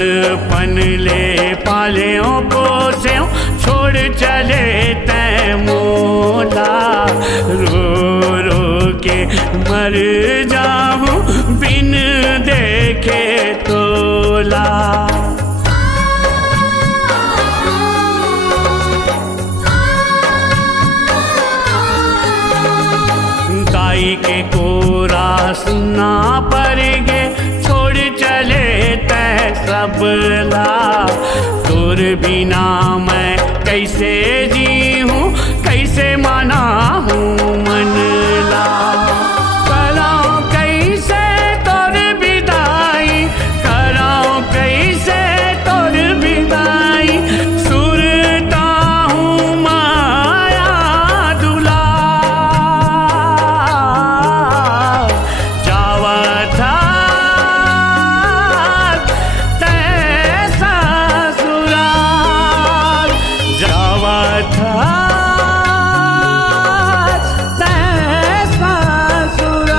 नानपन ले पाल्यों पोस्यों छोड़ चले तैं मोला। रो रो के मर जाऊं बिन देखे तोला। दाई के कोरा सुना पर गे छोड़ चले तै सबला। तोर बिना मैं कैसे जी हूँ कैसे माना हूँ मनला। कराऊं कैसे तोर विदाई कराऊं कैसे तोर विदाई। सुरता हूँ माया दुला। जावा था तैसा ससुराल। जावा था तैसा ससुराल।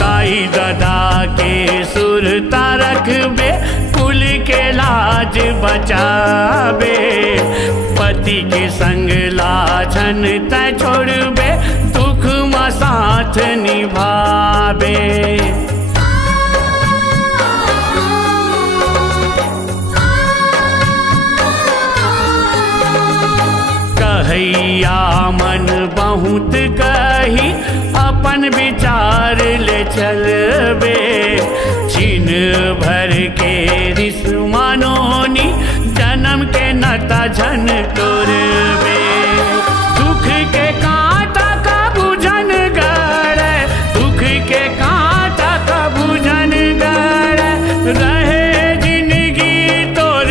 दाई दादा के सुरता रखबे कुल के लाज बचाबे। पति के संग लाछन तै छोड़बे दुख में साथ निभाबे। कहैया मन बहुत कही अपन विचार ले चलबे। छिन भर के रिस मानोनी जन्म के नता झन तोड़बे। दुख के कांटा का बुझन गड़े दुख के कांटा का बुझन गड़े। रहे जिंदगी तोर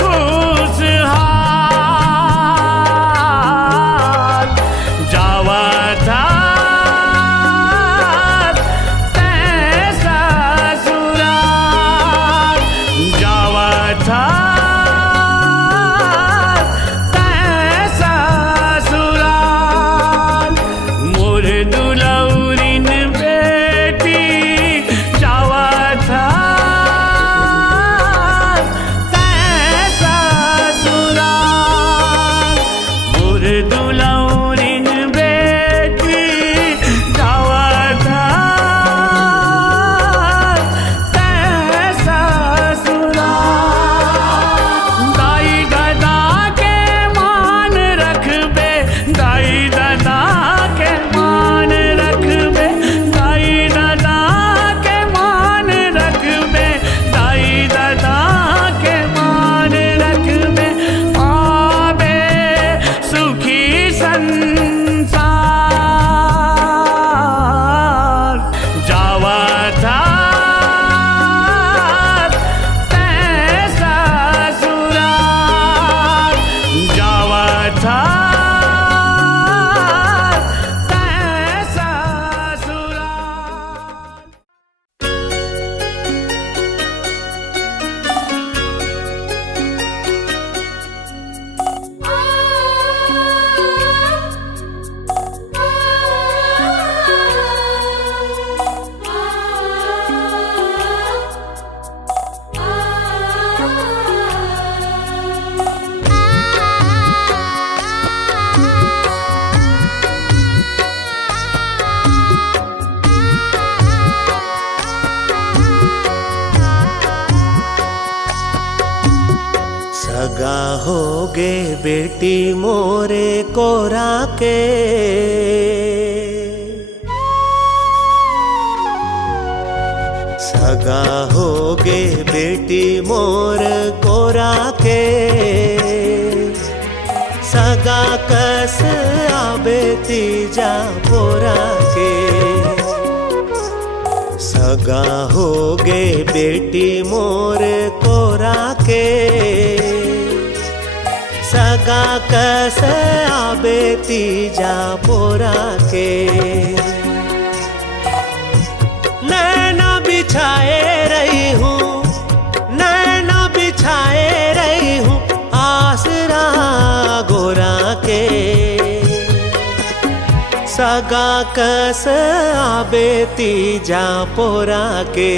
खुशहाल। जावा था तैसा ससुराल। जावा था तैसा ससुराल। मोर दुलौरिन बेटी जावा था तैसा ससुराल। मोर दुलौरिन बेटी जावा था तैसा ससुराल। दाई दादा के मान रखबे दाई दादा के मान रखबे। दाई दादा के मान रखबे दाई दादा के मान रखबे। आबे सुखी संसार। जावा था तैसा ससुराल। जावा था तैसा ससुराल। सगा होगे बेटी मोरे कोरा के। सगा होगे बेटी मोर कोरा के। सगा कस आबे तीजा पोरा के। सगा होगे बेटी मोर कोरा के, सगा कस आबे तीजा पोरा के। नैना बिछाए रही हूँ, नैना बिछाए रही हूँ आसरा गोरा के। सगा कस आबे तीजा पोरा के,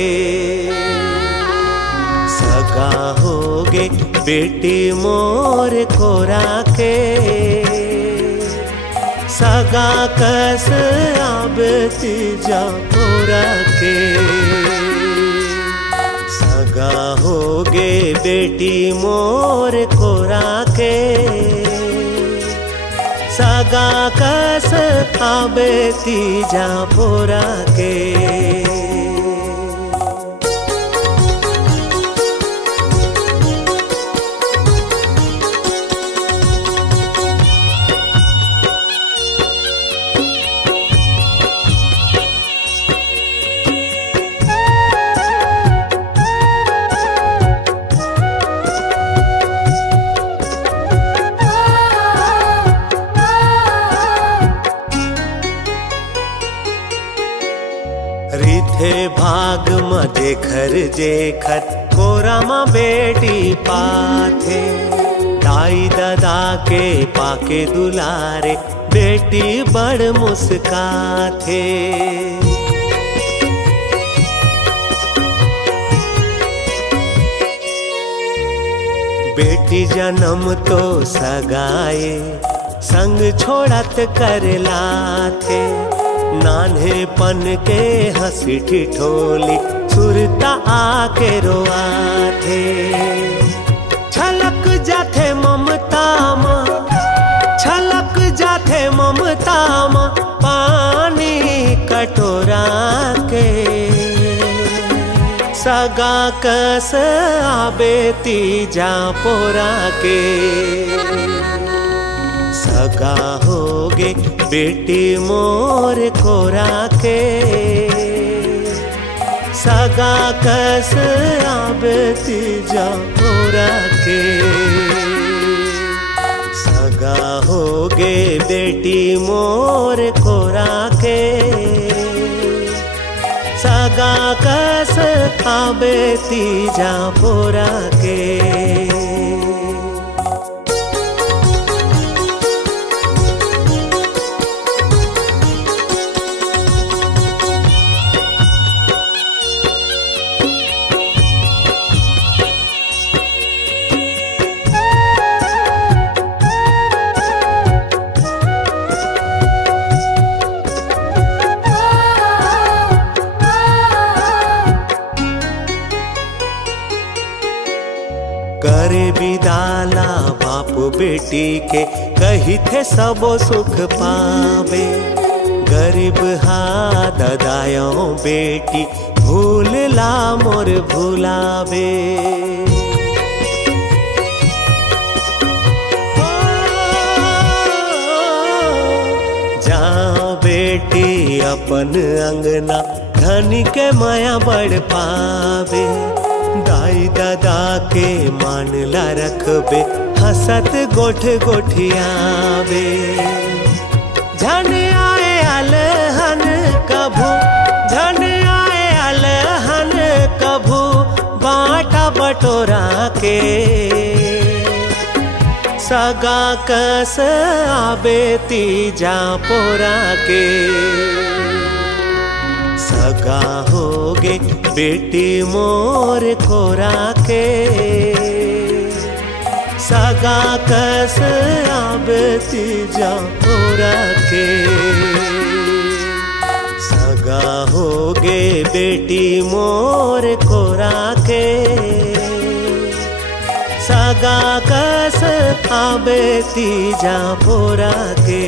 सगा होगे बेटी मोर कोरा के। सगा कस आबे तीजा पोरा के, सगा होगे बेटी मोर कोरा के। सगा कस आबे तीजा पोरा के। रिथे भाग म जेखर जेखर कोरा म बेटी पाथे। दाई दादा के पाके दुलारे बेटी बड़ मुस्काथे। बेटी जन्म तो सगाए संग छोड़त कर लाथे। नान्हेपन के हंसी ठिठोली सुरता आके रोआथे। छलक जाथे ममता माँ, छलक जाथे ममता माँ पानी कटोरा के। सगा कस आबे तीजा पोरा के, सगा होगे बेटी मोर कोरा के। सगा कस आबे तीजा पोरा के, सगा होगे बेटी मोर कोरा के। सगा कस आबे तीजा पोरा के। करे विदाला बाप बेटी के, कही थे सबो सुख पावे। गरीब हा ददायों बेटी भूल ला मोर भुलावे। जाओ बेटी अपन अंगना धनी के माया बढ़ पावे। दाई दादा के मान ला रखबे हसत गोठ गोठियावे। झन आए अलहन कभू, झन आए अलहन कभू बाटा बटोरा के। सगा कस आबे तीजा पोरा के, सगा होगे बेटी मोर कोरा के। सगा कस आबे तीजा पोरा के, सगा होगे बेटी मोर कोरा के। सगा कस आबे तीजा पोरा के।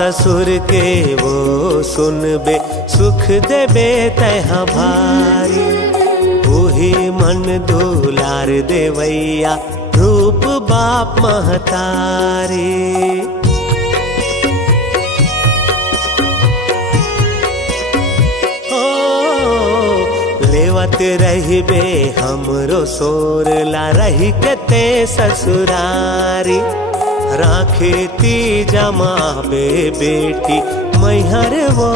ससुर के वो सुनबे सुख देबे तह भारी। वही मन दुलार देवैया रूप बाप महतारी। लेवत रहिबे हमरो सोर ला रही के ते ससुरारी। राखे ती जमाबे बेटी मैहर वो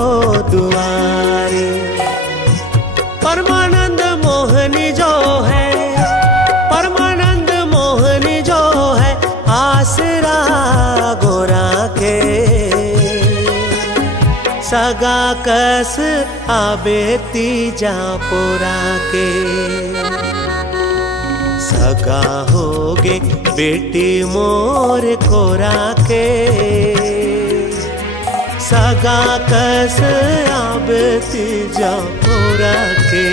दुआरी। परमानंद मोहनी जो है, परमानंद मोहनी जो है आसरा गोरा के। सगा कस आबे तीजा पोरा के। सगा होगे बेटी मोर कोरा के। सगा कस आबे तीजा पोरा के।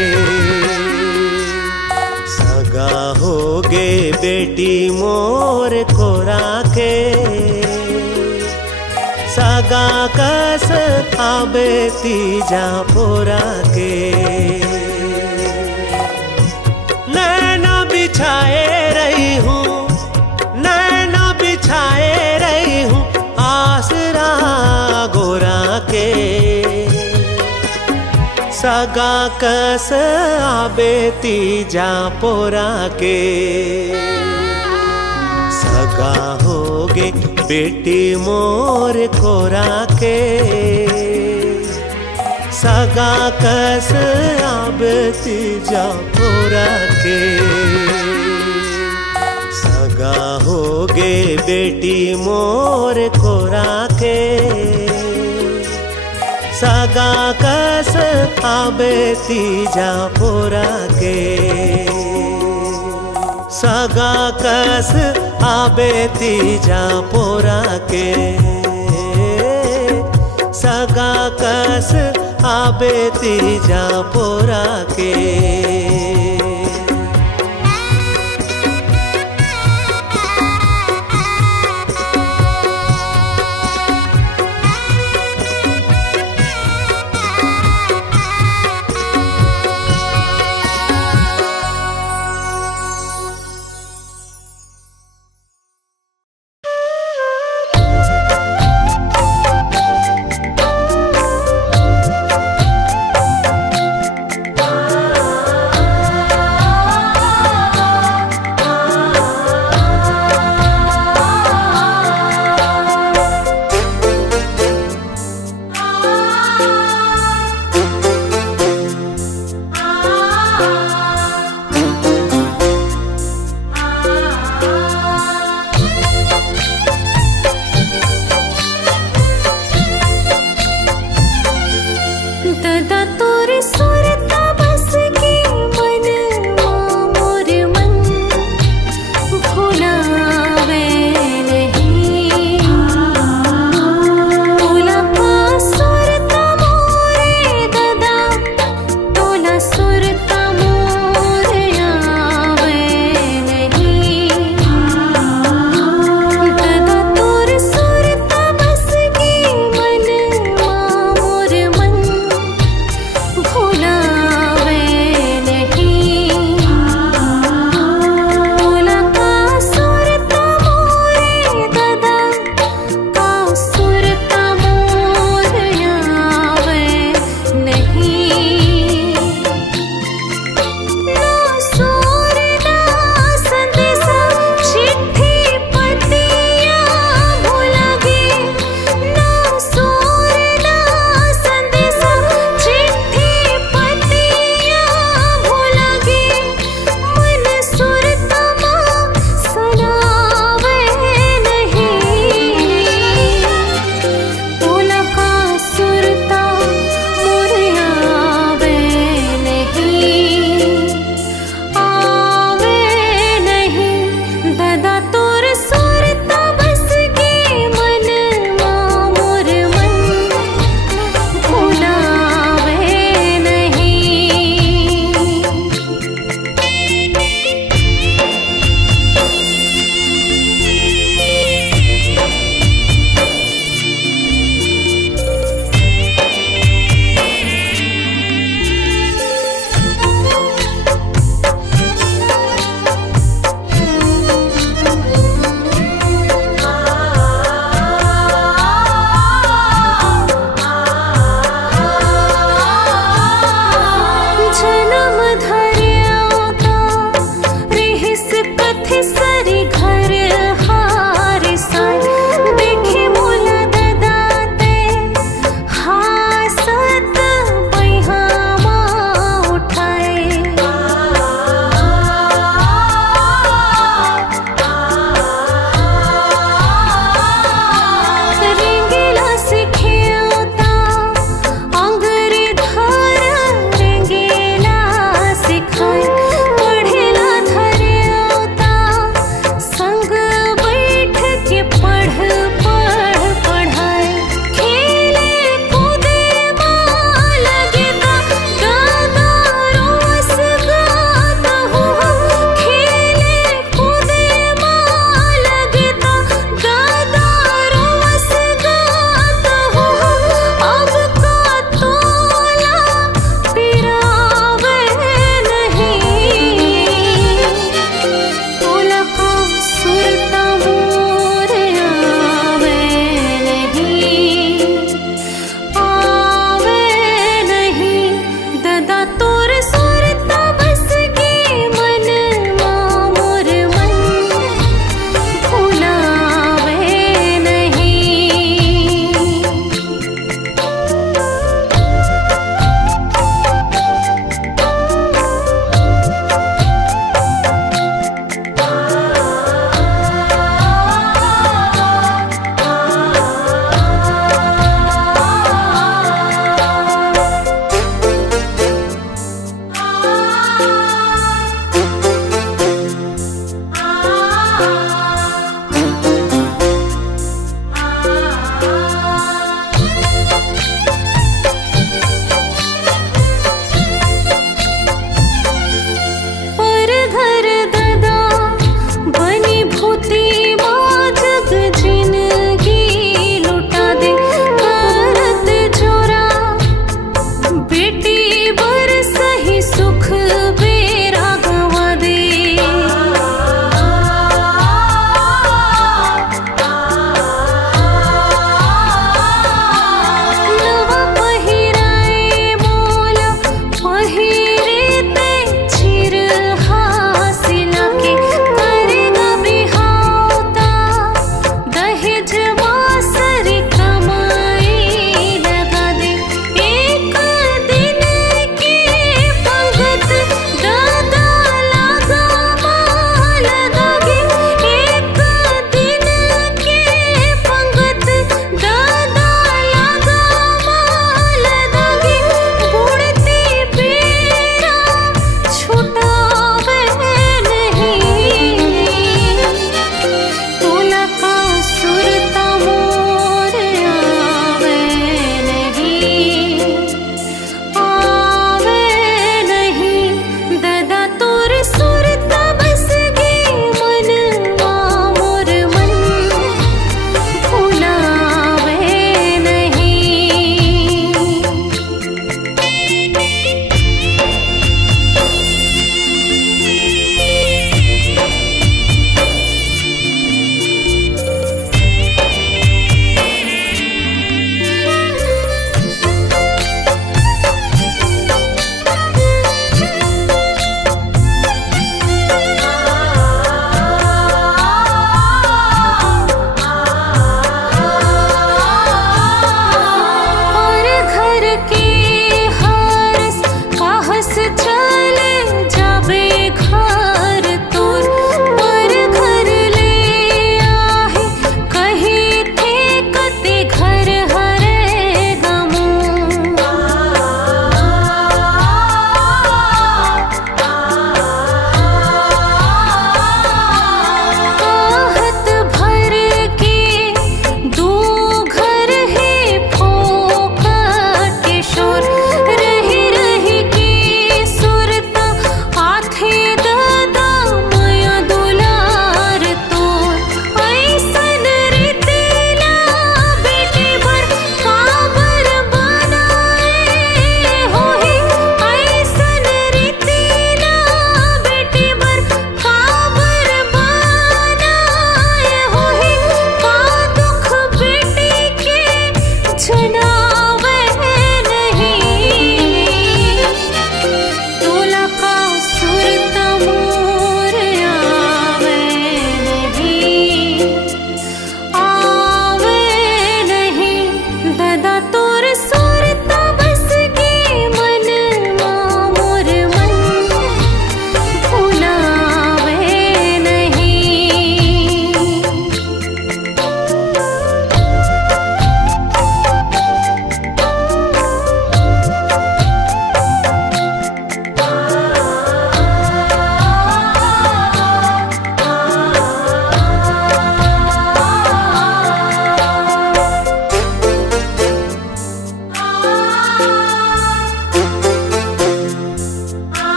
सगा होगे बेटी मोर कोरा के। सगा कस आबे तीजा पोरा के। नैना बिछाए रही हूँ, नैना बिछाए रही हूँ आसरा गोरा के। सगा कस आबे तीजा पोरा के। सगा होगे बेटी मोर कोरा के। सगा कस आबे तीजा पोरा के। सगा होगे बेटी मोर कोरा के। सगा कस आबे तीजा पोरा के। सगा कस आबे तीजा पोरा के। सगा कस आबे तीजा पोरा के।